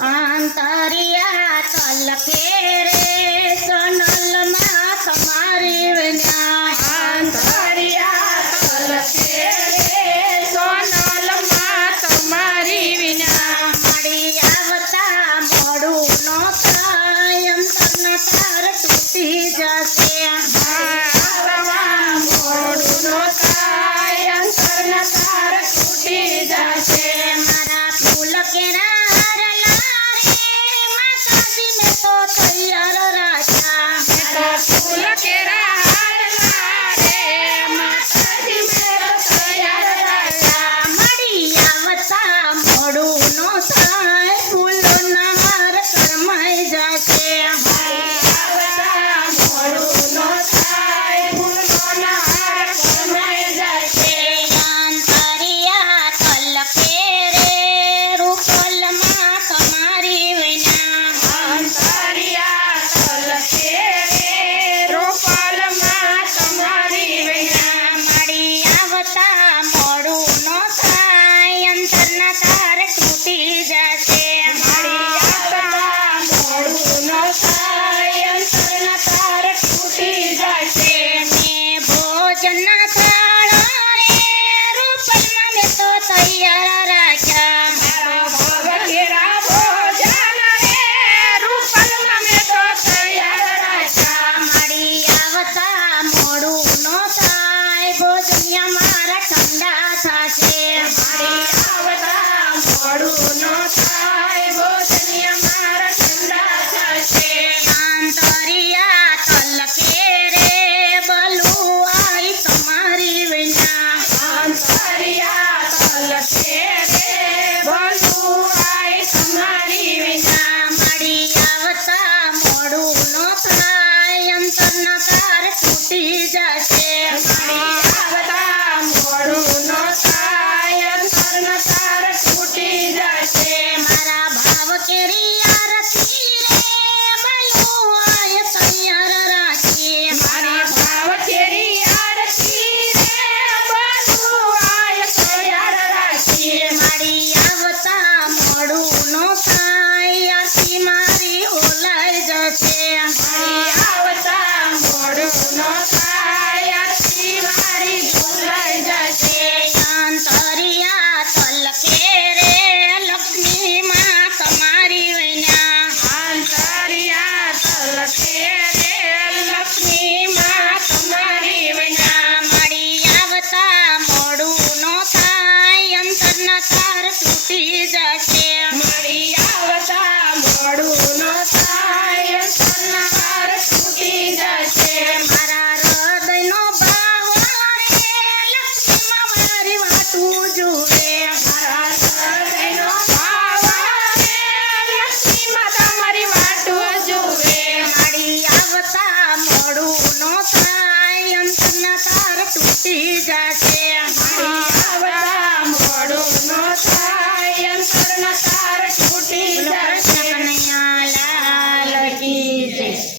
અંતરિયા તલકે રે સોનલમાં તમારી વિના અંતરિયા તલકે રે સોનલમાં તમારી વિના મળી આવતા મોડું નો થાય અંતરના તાર તૂટી જશે મોડું નો થાય અંતરના તાર તૂટી જશે મારા ફૂલ કેરા તૈયાર રાજા ફૂલ કેરા રે માતાજી મેરો તૈયાર રાજા મળી આવતા મોડું નો થાય ફૂલોના હાર કરમાઈ જશે આવતા મોડું નો થાય ફૂલોના હાર કરમાઈ જશે અંતરિયા તલકે રે રૂપલમાં તમારી વિના અંતરિયા તલકે રે રૂપલમાં તમારી વિના મળી આવતા મોડું નો થાય અંતરના તાર તૂટી જશે મળી આવતા મોડું નો થાય અંતરના તાર તૂટી જશે મેં ભોજનના થાળો રે રૂપલમાં મેં તો તૈયાર રાખ્યા ભાવ કેરા ભોજન રે રૂપલમાં મેં તો તૈયાર રાખ્યા મળી આવતા મોડું નો થાય ભોજનિયા મારા ઠંડા થશે મળી આવતા મોડું નો થાય ભોજનિયા મારા ઠંડા થશે અંતરિયા તલકે રે બલું આઈ તમારી વિના અંતરિયા તલકે રે ભલું આય તમારી વિના મળી આવતા મોડું નો થાય અંતરના તાર તૂટી જશે મળી આવતા મોડું નો થાય અંતરના તાર તૂટી જશે મારા ભાવ કેરી આરતી રે બલું આય તૈયાર રાખી મારી ભાવ તેરી આરતી રે બધું આય તૈયાર રાખીએ મળી આવતા મોડું નો થાય આરતી મારી ઓલાઈ જશે મળી આવતા મોડું નો થાય આરતી મારી ભૂલાઈ જશે અંતરિયા તલકે રે લક્ષ્મી માં તમારી વિના અંતરિયા તલકે રે લક્ષ્મી માં તમારી વિના મળી આવતા મોડું નો થાય અંતરના તાર તૂટી જશે મળી આવતા મોડું નો થાય